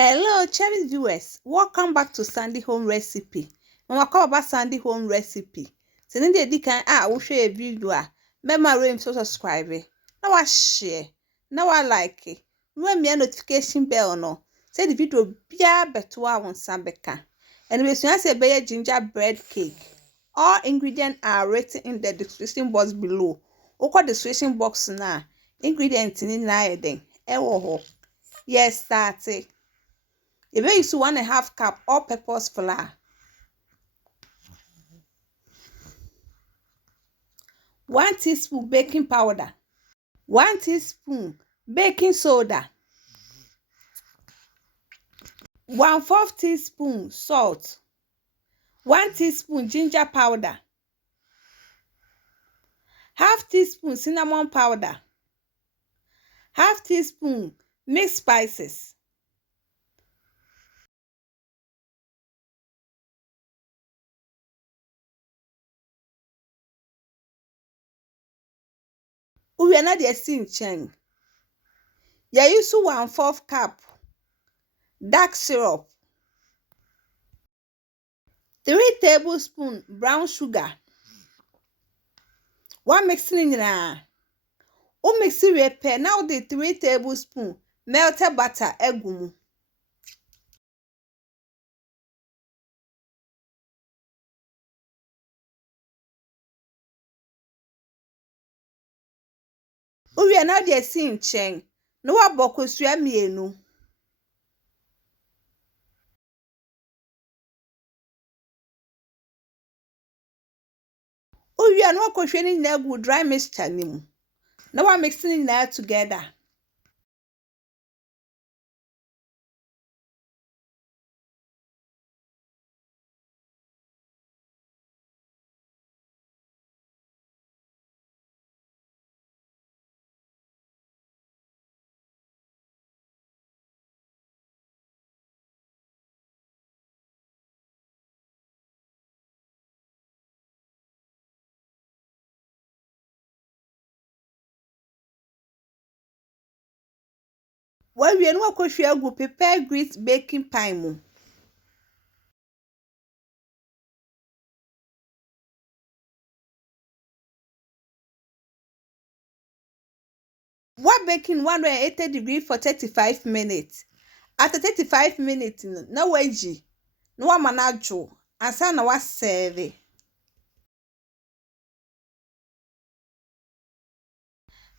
Hello, cherished viewers. Welcome back to Sandy Home Recipe. Mama call about Sandy Home Recipe. Send the edikan we share a video. Remember to subscribe. Now I share. Now I like it. Remember notification bell no. Say the video be better on Sambeka. And we soon say be gingerbread cake. All ingredients are written in the description box below. Oko description box na. Ingredients in na eden. Ewo. Yes, start it. You may use 1.5 cup all-purpose flour, 1 teaspoon baking powder, 1 teaspoon baking soda, 1/4 teaspoon salt, 1 teaspoon ginger powder, 1/2 teaspoon cinnamon powder, 1/2 teaspoon mixed spices. We are not the same chain. You use 1/4 cup dark syrup, 3 tablespoons brown sugar. One mixing in o mixi repair now the 3 tablespoons melted butter egumu. We are now the same chain. No wa bokosua mienu. We are no kosheni na gu dry mixture nimu. Now we're mixing it together. When we are no koshua gu prepare great baking pie mu. What baking 180 degrees for 35 minutes. After 35 minutes, no waji. No wa manajo. Asa na wa serve.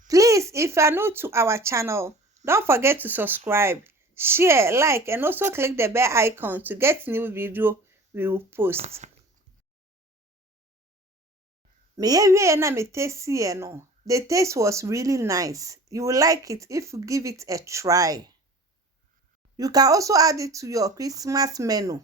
Please, if you are new to our channel, don't forget to subscribe, share, like, and also click the bell icon to get new video we will post. The taste was really nice. You will like it if you give it a try. You can also add it to your Christmas menu.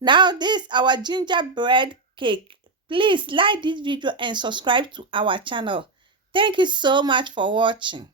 Now this is our gingerbread cake. Please like this video and subscribe to our channel. Thank you so much for watching.